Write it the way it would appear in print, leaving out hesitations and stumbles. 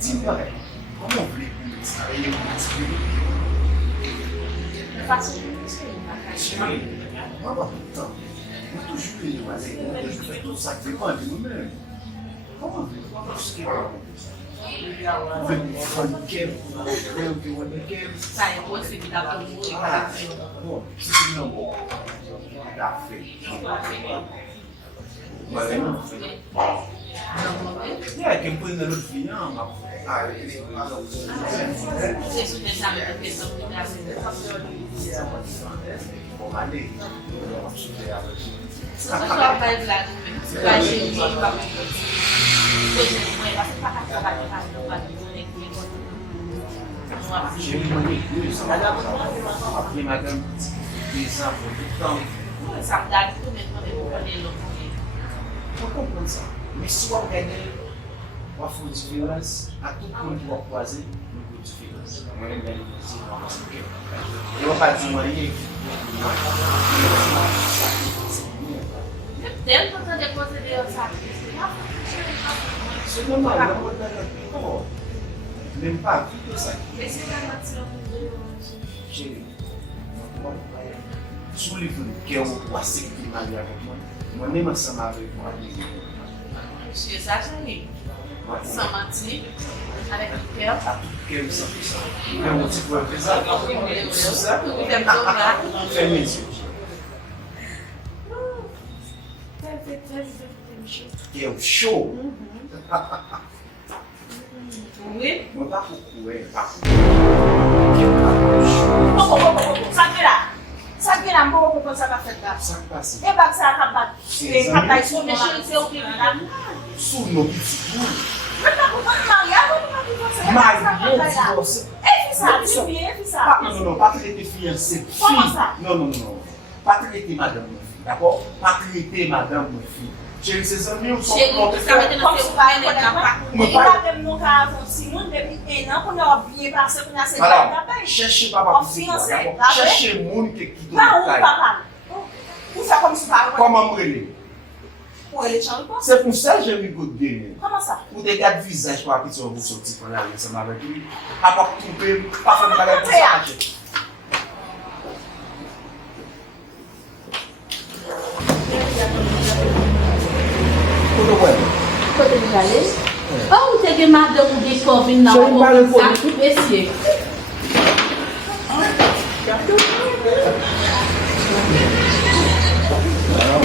Dis-moi, comment vous voulez travailler tout ça fait pas de nous-mêmes. Comment vous Ça est possible d'avoir bon, c'est non bon. Yeah, quem põe na luvinha, mais se on gagne, on fait différence à tout monde qui va croiser, nous différence. Moi, je gagne ici, je ne vais pas dire rien. Dentro da depois de essa C'est normal, même pas tout ça. Sous les films qui ont passé qui m'a dit avec moi, moi-même ensemble avec moi. Je exagerei. São Martinho, avec le cœur. Quel ça fait ça? Mais on dit quoi faire ça? C'est ça? Fais mes yeux. Que é o show. Oui. Não tá pouco, é. Sabe lá, vou começar a fazer. Sabe assim? É para você acabar. É para isso, Deixa eu ser o que Sul no Pittsburgh. Mas tá comprando malhado ou não você? Mas você. É fiscal, isso é fiscal. Não, pas traiter fiancé. Comment ça? Non. Pas traiter madame, mon fille. D'accord? Pas traiter madame, mon fille. J'ai eu ses amis, on s'en Chega, sabe que não tem vai levar E lá mesmo no caso, se não deve não quando eu vinha para ser com essa Voilà. Cherchez papa pour financer. Cherchez monde qui doit Não, papa. Vous faites comme ça. Comment me relève? Pour ele tinha não C'est pour ça que j'ai mis good game. Comment ça? Pour des gars de visage pour appuyer sur vous sortir pour aller ensemble avec lui. À part tromper, pas faire de bagarre pour ça. Côté de Calais. Oh, tu as madame ou des covines dans le ça tout essier. Alors,